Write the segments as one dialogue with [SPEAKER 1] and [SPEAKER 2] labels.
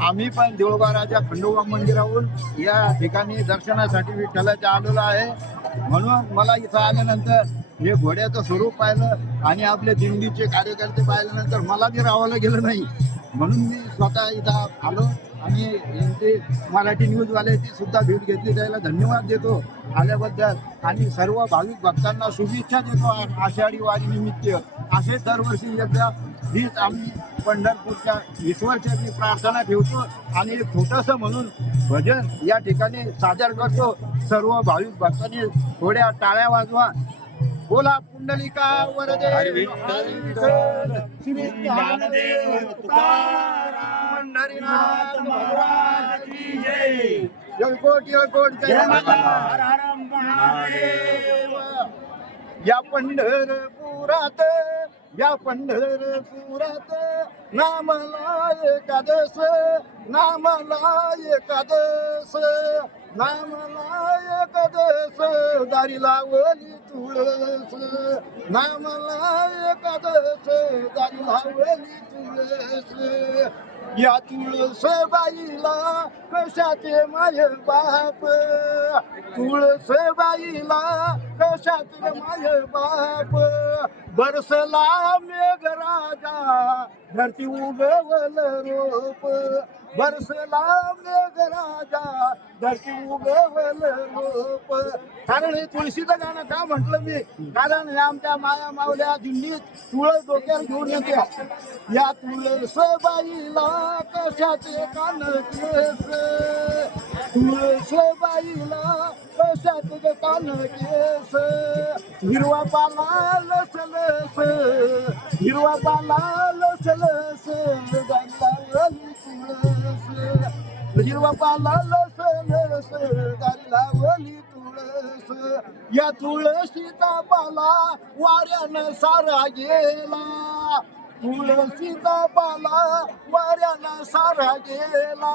[SPEAKER 1] आम्ही पण देऊळगाराच्या खंडोबा मंदिराहून या ठिकाणी दर्शनासाठी विठ्ठलाच्या आलेलो आहे. म्हणून मला इथं आल्यानंतर हे घोड्याचं स्वरूप पाहिलं आणि आपले दिंडीचे कार्यकर्ते पाहिल्यानंतर मला बी राहावं गेलं नाही. म्हणून मी स्वतः इथं आलो आणि यांचे मराठी न्यूजवाल्याची सुद्धा भेट घेतली. त्याला धन्यवाद देतो आल्याबद्दल. आणि सर्व भाविक भक्तांना शुभेच्छा देतो आषाढी वारी निमित्त. असे दरवर्षी एकदा हीच आम्ही पंढरपूरच्या ईश्वरचरणी प्रार्थना ठेवतो आणि एक छोटंसं म्हणून भजन या ठिकाणी सादर करतो. सर्व भाविक भक्तांनी थोड्या टाळ्या वाजवा. बोला पुंडलिका वरदे. श्री
[SPEAKER 2] ज्ञानदेव तुकाराम,
[SPEAKER 1] पंढरीनाथ
[SPEAKER 2] महाराज की जय.
[SPEAKER 1] येळकोट येळकोट जय
[SPEAKER 2] जय
[SPEAKER 1] माता.
[SPEAKER 2] हर हर महादेव.
[SPEAKER 1] या पंढरपुरात या पंढरपुरात नामला एकादश नामला एकादश नामला एकादश दारी लावली तुळस नामला एकादश दारी लावली तुळस. या तुळस बाईला कशाचे माय बाप? तुळस बाईला कशाचे माय बाप? बरसला मेघराजा धरती उगवल रोप. बरसला मेघराजा धरती उगवल रोप. कारण हे तुळशीचं गाणं का म्हटलं मी? कारण हे आमच्या माया मावल्या दिंडीत तुळस डोक्यावर घेऊन येते. या तुळस बाईला कशाचे कान केस? तुळस बाईला कशाचे कान केस हिरवा पाला लस हिरवा पाला लस तुळस. हिरवा पाला लस लस गाडी लावली तुळस. या तुळशीचा पाला वाऱ्यानं सारा गेला. तुळशीचा पाला वाऱ्यानं सारा गेला.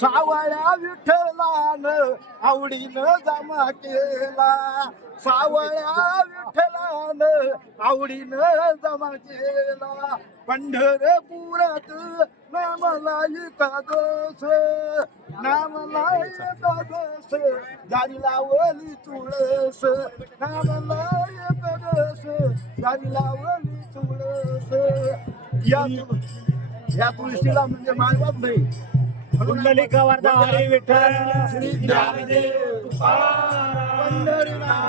[SPEAKER 1] सावळ्या विठ्ठलानं आवडीनं जमा केला. सावळ्या विठ्ठलानं आवडीनं जमा केला. पंढरपुरात नामला एकादश नामला एकादश गाडी लावली तुळस. नामला एकादश गाडी लावली तुळस. या या तुळशीला म्हणजे मायबाप नाही
[SPEAKER 2] पुंडलिका वरदा हरी विठ्ठल. श्री ज्ञानदेव.
[SPEAKER 1] पंढरीनाथ.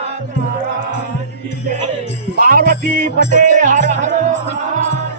[SPEAKER 2] पार्वती पटे हर हर.